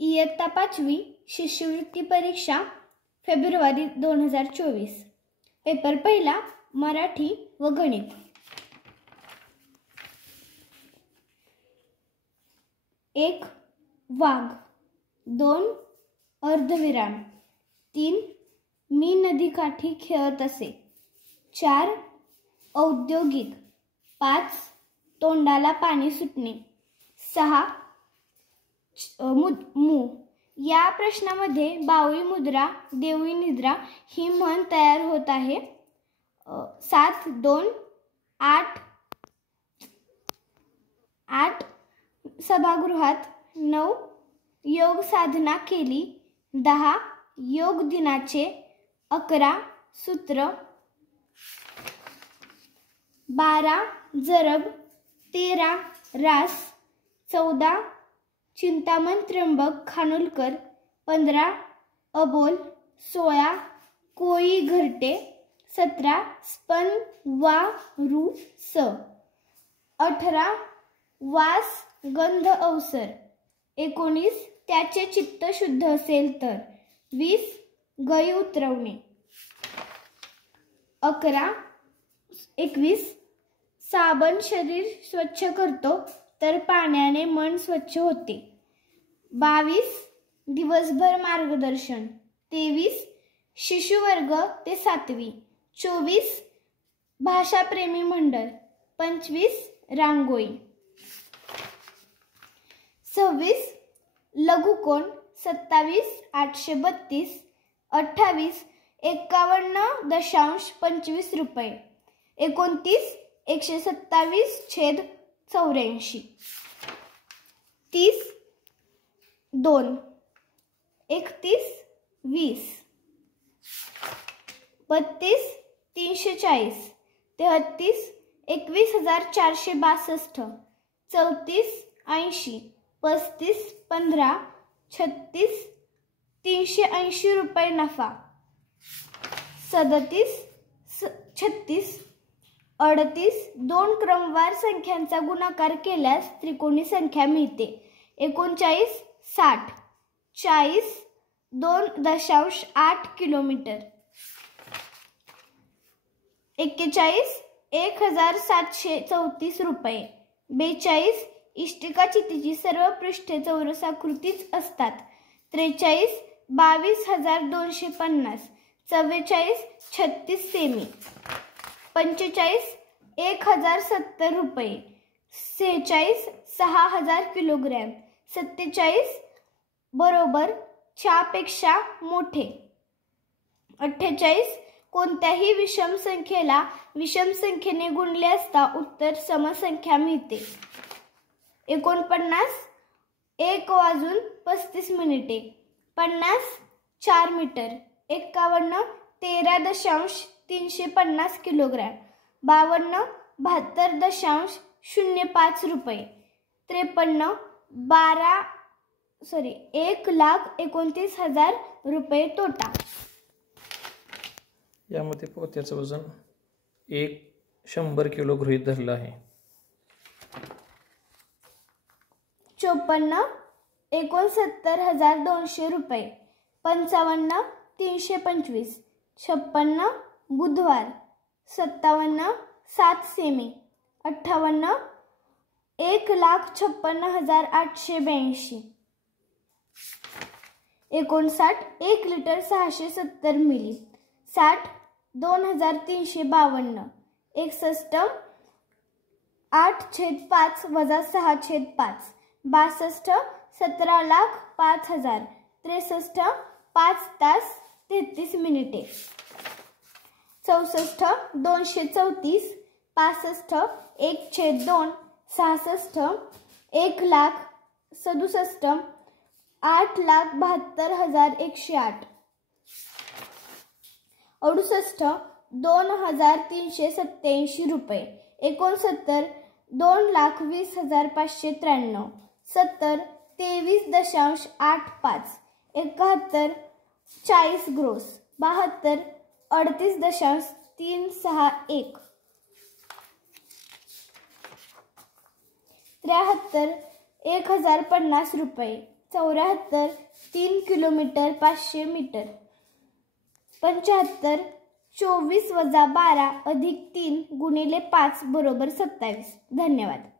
इयत्ता 5वी शिष्यवृत्ती परीक्षा फेब्रुवारी 2024. पेपर पहिला मराठी व गणित. 1. वाघ. 2. अर्धविराम. 3. मी नदीकाठी खेळत असे. 4. औद्योगिक. 5. तोंडाला पाणी सुटणे. 6. मू. या प्रश्नामध्ये बावळी मुद्रा देवळी निद्रा ही म्हण तयार होत आहे. 7. 2. 8 सभागृहात. 9. योग साधना केली. 10. योग दिनाचे. 11. सूत्र. 12. जरब. 13. रास. 14. चिंतामण त्र्यंबक खानोलकर. 15. अबोल. 16. कोळी घरटे. 17. स्पन वा रू स. 18. वास गंध अवसर. 19. त्याचे चित्त शुद्ध असेल तर. 20. गई उतरवणे. 21. साबण शरीर स्वच्छ करतो तर पाण्याने मन स्वच्छ होते. 22. दिवसभर मार्गदर्शन. 23. शिशुवर्ग ते 7वी. 24. भाषाप्रेमी मंडळ. 25. रांगोळी. 26. लघुकोण. 27. 832. 28. 51.25 रुपये. 29. 127/84. 30. 2. 31. 20. 32. 340. 33. 21,462. 34. 80. 35. 15. 36. 380 रुपये नफा. 37. 36. 38. 2 क्रमवार संख्यांचा गुणाकार केल्यास त्रिकोणी संख्या मिळते. 39. 60. 40. 2.8 किलोमीटर. 41. 1,734 रुपये. 42. इष्टिकाचितीची सर्व पृष्ठे चौरसाकृतीच असतात. 43. 22,250. 44. 36 सेमी. 45. 1,070 रुपये. 46. 6,000 किलोग्रॅम. 47. बरोबर च्यापेक्षा मोठे. 48. कोणत्याही विषम संख्येला विषम संख्येने गुणले असता उत्तर समसंख्या मिळते. 49. 1:35. 50. 4 मीटर. 51. 13.350 किलोग्रॅम. 52. 72.05 रुपये. 53. 1,29,000 रुपये तोटा. यामध्ये पोत्याचं वजन 100 किलो गृहीत धरलं आहे. 54. 69,200 रुपये. 55. 325. 56. बुधवार. 57. 7 सेमी. 58. 1,56,882. 59. 1 litre 670 milli. 60. 2,352. 61. 8/5 वजा 6/5. 62. 17,05,000. 63. 5 तास 33 मिनिटे. 64. 234. 65. 1/2. 66. 1,00,000. 67. 8,72,108. 68. 2,387 रुपये. 69. 2,20,593. 70. 23.85. 71. 40 ग्रोस. 72. 38.361. 73. 1,050 रुपये. 74 3 किलोमीटर 500 मीटर. 75 24 - 12 + 3 × 5 = 27. धन्यवाद.